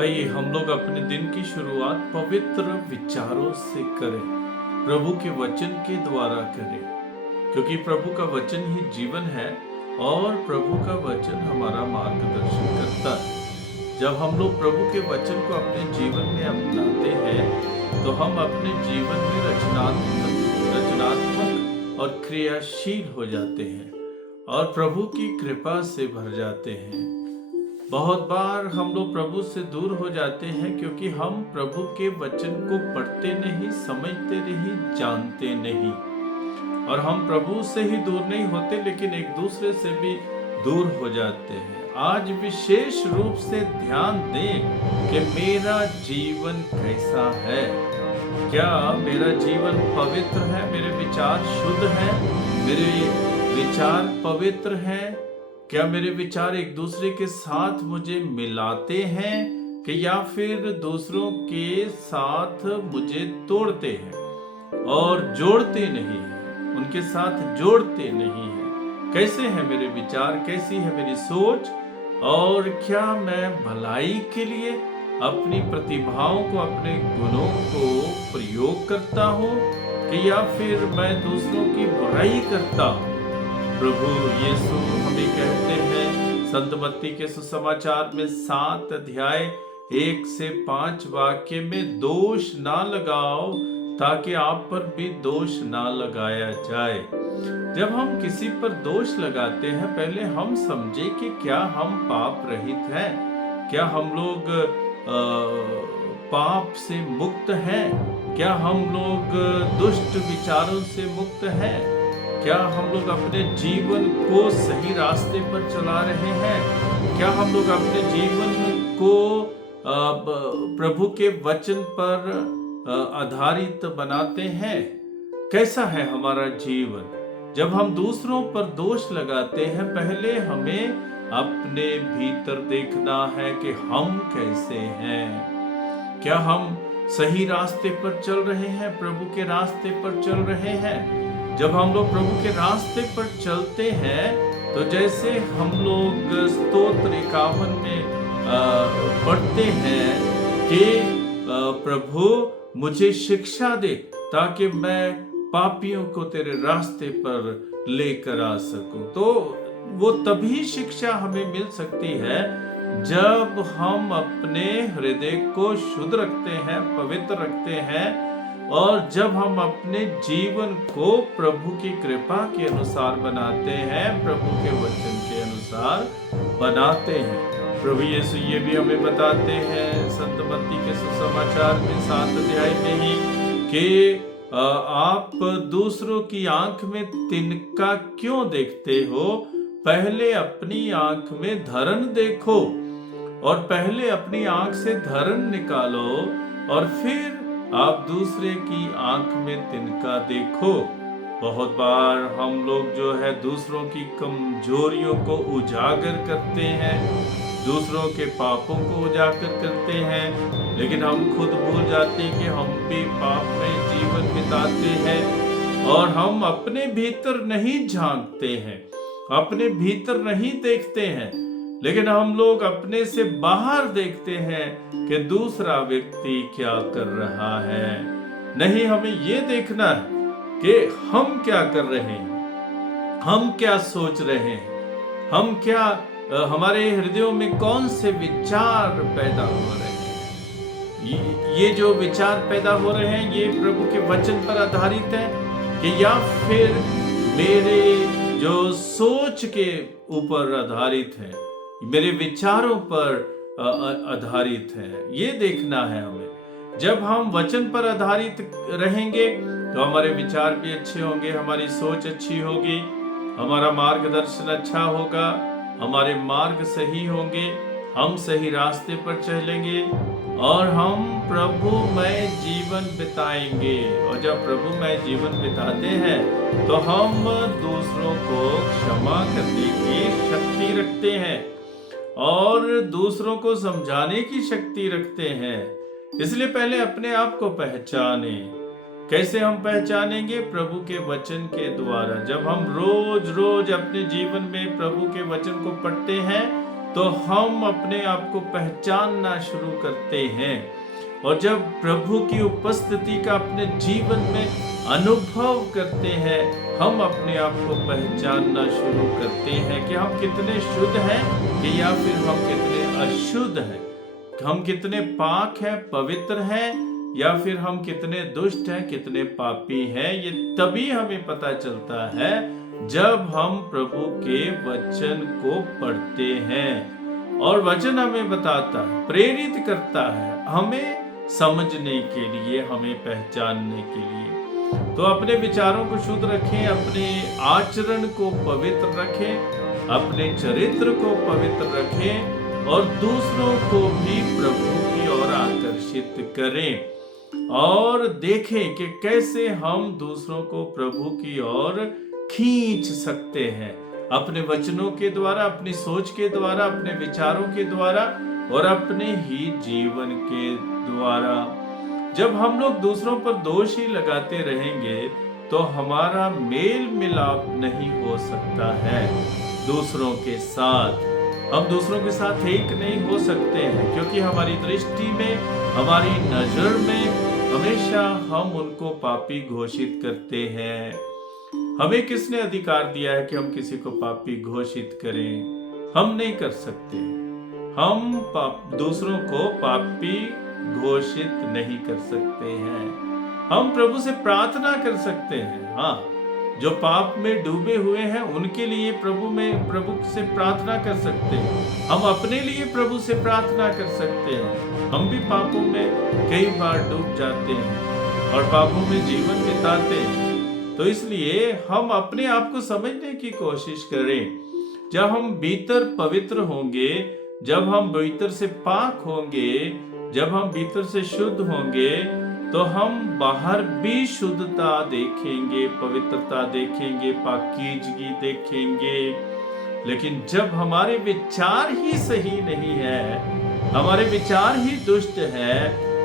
आइए हम लोग अपने दिन की शुरुआत पवित्र विचारों से करें, प्रभु के वचन के द्वारा करें, क्योंकि प्रभु का वचन ही जीवन है और प्रभु का वचन हमारा मार्गदर्शन करता है। जब हम लोग प्रभु के वचन को अपने जीवन में अपनाते हैं तो हम अपने जीवन में रचनात्मक और क्रियाशील हो जाते हैं और प्रभु की कृपा से भर जाते हैं। बहुत बार हम लोग प्रभु से दूर हो जाते हैं क्योंकि हम प्रभु के वचन को पढ़ते नहीं, समझते नहीं, जानते नहीं, और हम प्रभु से ही दूर नहीं होते लेकिन एक दूसरे से भी दूर हो जाते हैं। आज विशेष रूप से ध्यान दें कि मेरा जीवन कैसा है। क्या मेरा जीवन पवित्र है? मेरे विचार शुद्ध हैं? मेरे विचार पवित्र हैं? क्या मेरे विचार एक दूसरे के साथ मुझे मिलाते हैं कि या फिर दूसरों के साथ मुझे तोड़ते हैं और जोड़ते नहीं हैं, उनके साथ जोड़ते नहीं हैं? कैसे हैं मेरे विचार, कैसी है मेरी सोच, और क्या मैं भलाई के लिए अपनी प्रतिभाओं को, अपने गुणों को प्रयोग करता हूँ कि या फिर मैं दूसरों की बुराई करता हूँ? प्रभु यीशु हमें कहते हैं संत मत्ती के सुसमाचार में 7 अध्याय 1 से 5 वाक्य में, दोष ना लगाओ ताकि आप पर भी दोष ना लगाया जाए। जब हम किसी पर दोष लगाते हैं पहले हम समझे कि क्या हम पाप रहित हैं, क्या हम लोग पाप से मुक्त हैं, क्या हम लोग दुष्ट विचारों से मुक्त हैं, क्या हम लोग अपने जीवन को सही रास्ते पर चला रहे हैं, क्या हम लोग अपने जीवन को प्रभु के वचन पर आधारित बनाते हैं? कैसा है हमारा जीवन? जब हम दूसरों पर दोष लगाते हैं पहले हमें अपने भीतर देखना है कि हम कैसे हैं। क्या हम सही रास्ते पर चल रहे हैं, प्रभु के रास्ते पर चल रहे हैं? जब हम लोग प्रभु के रास्ते पर चलते हैं तो जैसे हम लोग स्तोत्र 51 में पढ़ते हैं कि प्रभु मुझे शिक्षा दे ताकि मैं पापियों को तेरे रास्ते पर लेकर आ सकूं। तो वो तभी शिक्षा हमें मिल सकती है जब हम अपने हृदय को शुद्ध रखते हैं, पवित्र रखते हैं, और जब हम अपने जीवन को प्रभु की कृपा के अनुसार बनाते हैं, प्रभु के वचन के अनुसार बनाते हैं। प्रभु यीशु ये भी हमें बताते हैं संत मत्ती के सुसमाचार में 7 अध्याय में ही कि आप दूसरों की आंख में तिनका क्यों देखते हो, पहले अपनी आंख में धर्म देखो, और पहले अपनी आंख से धर्म निकालो और फिर आप दूसरे की आंख में तिनका देखो। बहुत बार हम लोग जो है दूसरों की कमजोरियों को उजागर करते हैं, दूसरों के पापों को उजागर करते हैं, लेकिन हम खुद भूल जाते हैं कि हम भी पाप में जीवन बिताते हैं और हम अपने भीतर नहीं झांकते हैं, अपने भीतर नहीं देखते हैं, लेकिन हम लोग अपने से बाहर देखते हैं कि दूसरा व्यक्ति क्या कर रहा है। नहीं, हमें ये देखना है कि हम क्या कर रहे हैं, हम क्या सोच रहे हैं, हम क्या हमारे हृदयों में कौन से विचार पैदा हो रहे हैं। ये जो विचार पैदा हो रहे हैं ये प्रभु के वचन पर आधारित है कि या फिर मेरे जो सोच के ऊपर आधारित है, मेरे विचारों पर आधारित है। ये देखना है हमें। जब हम वचन पर आधारित रहेंगे तो हमारे विचार भी अच्छे होंगे, हमारी सोच अच्छी होगी, हमारा मार्गदर्शन अच्छा होगा, हमारे मार्ग सही होंगे, हम सही रास्ते पर चलेंगे और हम प्रभुमय जीवन बिताएंगे। और जब प्रभुमय जीवन बिताते हैं तो हम दूसरों को क्षमा करने की शक्ति रखते हैं और दूसरों को समझाने की शक्ति रखते हैं। इसलिए पहले अपने आप को पहचाने। कैसे हम पहचानेंगे? प्रभु के वचन के द्वारा। जब हम रोज रोज अपने जीवन में प्रभु के वचन को पढ़ते हैं तो हम अपने आप को पहचानना शुरू करते हैं। और जब प्रभु की उपस्थिति का अपने जीवन में अनुभव करते हैं, हम अपने आप को पहचानना शुरू करते हैं कि हम कितने शुद्ध हैं कि या फिर हम कितने अशुद्ध हैं, हम कितने पाक हैं, पवित्र हैं, या फिर हम कितने दुष्ट हैं, कितने पापी हैं। ये तभी हमें पता चलता है जब हम प्रभु के वचन को पढ़ते हैं। और वचन हमें बताता है, प्रेरित करता है हमें समझने के लिए, हमें पहचानने के लिए। तो अपने विचारों को शुद्ध रखें, अपने आचरण को पवित्र रखें, अपने चरित्र को पवित्र रखें और दूसरों को भी प्रभु की ओर आकर्षित करें। और देखें कि कैसे हम दूसरों को प्रभु की ओर खींच सकते हैं, अपने वचनों के द्वारा, अपनी सोच के द्वारा, अपने विचारों के द्वारा और अपने ही जीवन के द्वारा। जब हम लोग दूसरों पर दोष ही लगाते रहेंगे तो हमारा मेल मिलाप नहीं हो सकता है दूसरों के साथ। हम दूसरों के साथ एक नहीं हो सकते हैं, क्योंकि हमारी दृष्टि में, हमारी नजर में हमेशा हम उनको पापी घोषित करते हैं। हमें किसने अधिकार दिया है कि हम किसी को पापी घोषित करें? हम नहीं कर सकते। हम दूसरों को पापी घोषित नहीं कर सकते हैं। हम प्रभु से प्रार्थना कर सकते हैं। हाँ, जो पाप में डूबे हुए हैं उनके लिए प्रभु से प्रार्थना कर सकते हैं। हम अपने लिए प्रभु से प्रार्थना कर सकते हैं। हम भी पापों में कई बार डूब जाते हैं और पापों में जीवन बिताते हैं। तो इसलिए हम अपने आप को समझने की कोशिश करें। जब हम भीतर पवित्र होंगे, जब हम भीतर से पाक होंगे, जब हम भीतर से शुद्ध होंगे, तो हम बाहर भी शुद्धता देखेंगे, पवित्रता देखेंगे, पाकीज़गी देखेंगे। लेकिन जब हमारे विचार ही सही नहीं है, हमारे विचार ही दुष्ट है,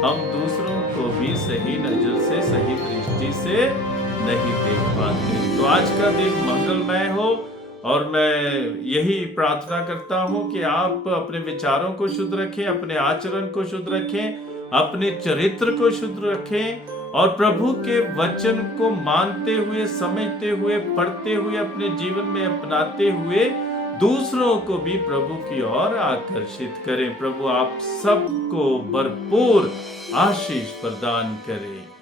हम दूसरों को भी सही नजर से, सही दृष्टि से नहीं देख पाते। तो आज का दिन मंगलमय हो और मैं यही प्रार्थना करता हूं कि आप अपने विचारों को शुद्ध रखें, अपने आचरण को शुद्ध रखें, अपने चरित्र को शुद्ध रखें और प्रभु के वचन को मानते हुए, समझते हुए, पढ़ते हुए, अपने जीवन में अपनाते हुए दूसरों को भी प्रभु की ओर आकर्षित करें। प्रभु आप सबको भरपूर आशीष प्रदान करें।